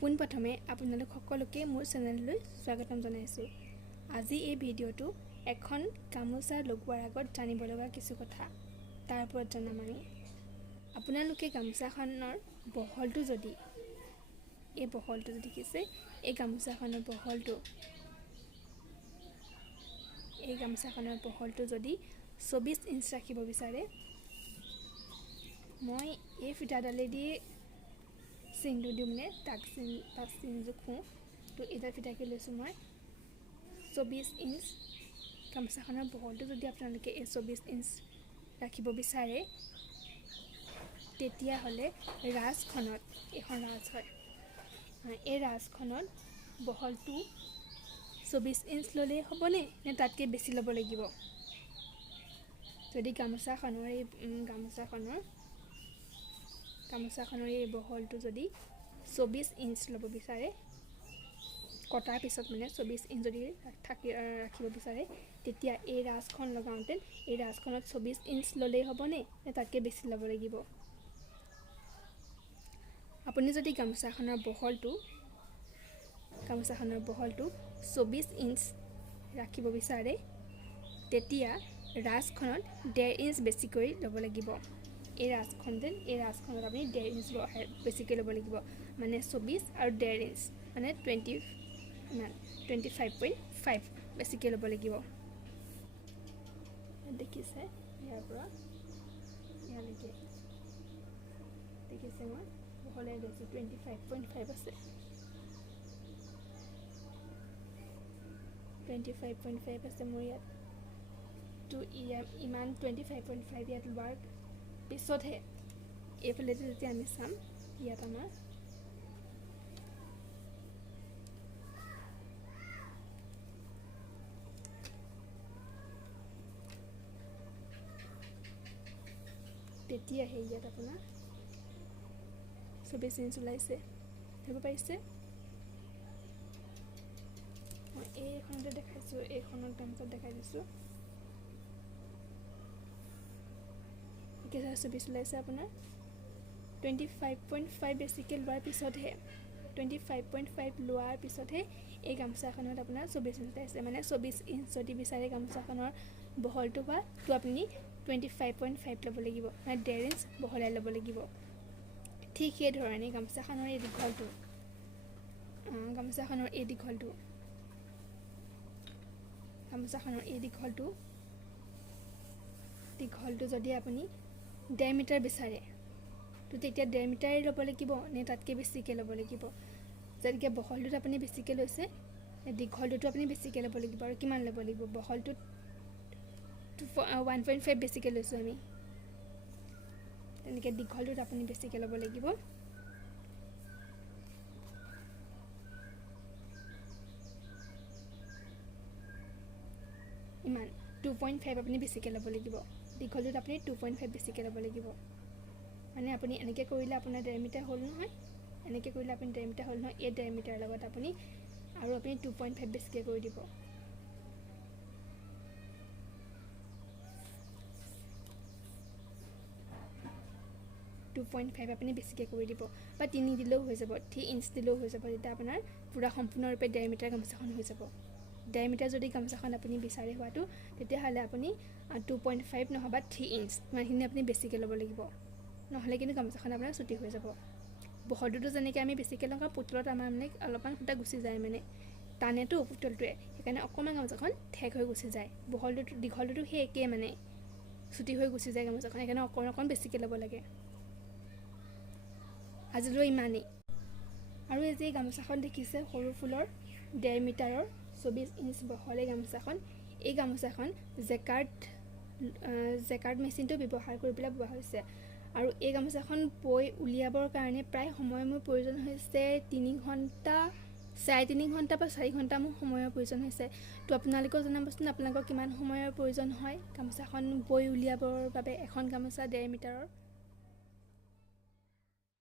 পোনপ্ৰথমে আপোনালোক সকলোকে মোৰ চেনেললৈ স্বাগতম জনাইছোঁ। আজি এই ভিডিঅ'টো এখন গামোচা লগোৱাৰ আগত জানিব লগা কিছু কথা তাৰ ওপৰত জনাম আমি। আপোনালোকে গামোচাখনৰ বহলটো যদি দেখিছে, এই গামোচাখনৰ বহলটো যদি 24 ইঞ্চ ৰাখিব বিচাৰে, মই এই ফিটাডালেদি চিনটো দিওঁ মানে তাক চিন জোখোঁ। তো এইডাল ফিটাকে লৈছোঁ মই 24 ইঞ্চ। গামোচাখনৰ বহলটো যদি আপোনালোকে এই 24 ইঞ্চ ৰাখিব বিচাৰে, তেতিয়াহ'লে ৰাজখনত, এখন ৰাজ হয়, এই ৰাজখনত বহলটো 24 ইঞ্চ ল'লেই হ'বনে নে তাতকৈ বেছি ল'ব লাগিব? যদি গামোচাখনৰ এই বহলটো যদি 24 ইঞ্চ ল'ব বিচাৰে, কটাৰ পিছত মানে 24 ইঞ্চ যদি ৰাখিব বিচাৰে, তেতিয়া এই ৰাজখন লগাওঁতে এই ৰাজখনত 24 ইঞ্চ ল'লেই হ'বনে নে তাতকৈ বেছি ল'ব লাগিব? আপুনি যদি গামোচাখনৰ বহলটো 24 ইঞ্চ ৰাখিব বিচাৰে, তেতিয়া ৰাজখনত 1.5 ইঞ্চ বেছিকৈ ল'ব লাগিব। এই ৰাজখনত আপুনি 1.5 ইঞ্চ বেছিকৈ ল'ব লাগিব, মানে 24 আৰু 1.5 ইঞ্চ মানে 25.5 বেছিকৈ ল'ব লাগিব। দেখিছে, ইয়াৰ পৰা ইয়ালৈকে দেখিছে, মই বহলাই লৈছোঁ 25.5 আছে, 25.5 আছে মোৰ ইয়াত। তো ইমান 25.5 ইয়াত লোৱাৰ পিছতহে এইফালে যেতিয়া আমি চাম, ইয়াত আমাৰ তেতিয়াহে ইয়াত আপোনাৰ 24 ইঞ্চ ওলাইছে, ধৰিব পাৰিছে? মই এইখনতে দেখাইছোঁ, এইখনৰ গামোচাত দেখাই দিছোঁ। 24 ওলাইছে আপোনাৰ। 25.5 বেছিকৈ লোৱাৰ পিছতহে এই গামোচাখনত আপোনাৰ 24 ইঞ্চ ওলাইছে, মানে 24 ইঞ্চ যদি বিচাৰে গামোচাখনৰ বহলটো হোৱা, তো আপুনি 25.5 ল'ব লাগিব, মানে 1.5 ইঞ্চ বহলাই ল'ব লাগিব। ঠিক সেইধৰণে গামোচাখনৰ এই দীঘলটো যদি আপুনি 1.5 মিটাৰ বিচাৰে, তো তেতিয়া 1.5 মিটাৰেই ল'ব লাগিব নে তাতকৈ বেছিকৈ ল'ব লাগিব? যেনেকৈ বহলটোত আপুনি বেছিকৈ লৈছে, দীঘলটোতো আপুনি বেছিকৈ ল'ব লাগিব। আৰু কিমান ল'ব লাগিব? বহলটোত 1.5 বেছিকৈ লৈছোঁ আমি, তেনেকৈ দীঘলটোত আপুনি বেছিকৈ ল'ব লাগিব। ইমান 2.5 আপুনি বেছিকৈ ল'ব লাগিব, দীঘলটোত আপুনি 2.5 বেছিকৈ ল'ব লাগিব। মানে আপুনি এনেকৈ কৰিলে আপোনাৰ 1.5 মিটাৰ হ'ল নহয়, এই 1.5 মিটাৰৰ লগত আপুনি 2.5 বেছিকৈ কৰি দিব। আপুনি বেছিকৈ কৰি দিব, বা 3 দিলেও হৈ যাব, 3 ইঞ্চ দিলেও হৈ যাব। তেতিয়া আপোনাৰ পূৰা সম্পূৰ্ণৰূপে 1.5 মিটাৰ গামোচাখন হৈ যাব। 1.5 মিটাৰ যদি গামোচাখন আপুনি বিচাৰে হোৱাটো, তেতিয়াহ'লে আপুনি 2.5 নহ'বা 3 ইঞ্চ ইমানখিনি আপুনি বেছিকৈ ল'ব লাগিব, নহ'লে কিন্তু গামোচাখন আপোনাৰ চুটি হৈ যাব। বহলটোতো যেনেকৈ আমি বেছিকৈ লগাওঁ, পুতলত আমাৰ মানে অলপমান সূতা গুচি যায়, মানে টানেতো পুতলটোৱে, সেইকাৰণে অকণমান গামোচাখন ঠেক হৈ গুচি যায়। দীঘলটোতো সেই একেই, মানে চুটি হৈ গুচি যায় গামোচাখন, সেইকাৰণে অকণ বেছিকৈ ল'ব লাগে। আজিলৈ ইমানেই। আৰু এই যে গামোচাখন দেখিছে, সৰু ফুলৰ 1.5 মিটাৰৰ 24 ইঞ্চ বহল এই গামোচাখন জেকাৰ্ড মেচিনটো ব্যৱহাৰ কৰি পেলাই বোৱা হৈছে। আৰু এই গামোচাখন বৈ উলিয়াবৰ কাৰণে প্ৰায় সময় মোৰ প্ৰয়োজন হৈছে 3 ঘণ্টা, 3.5 ঘণ্টা বা 4 ঘণ্টা মোৰ সময়ৰ প্ৰয়োজন হৈছে। তো আপোনালোকেও জনাবচোন, আপোনালোকৰ কিমান সময়ৰ প্ৰয়োজন হয় গামোচাখন বৈ উলিয়াবৰ বাবে, এখন গামোচা 1.5 মিটাৰৰ।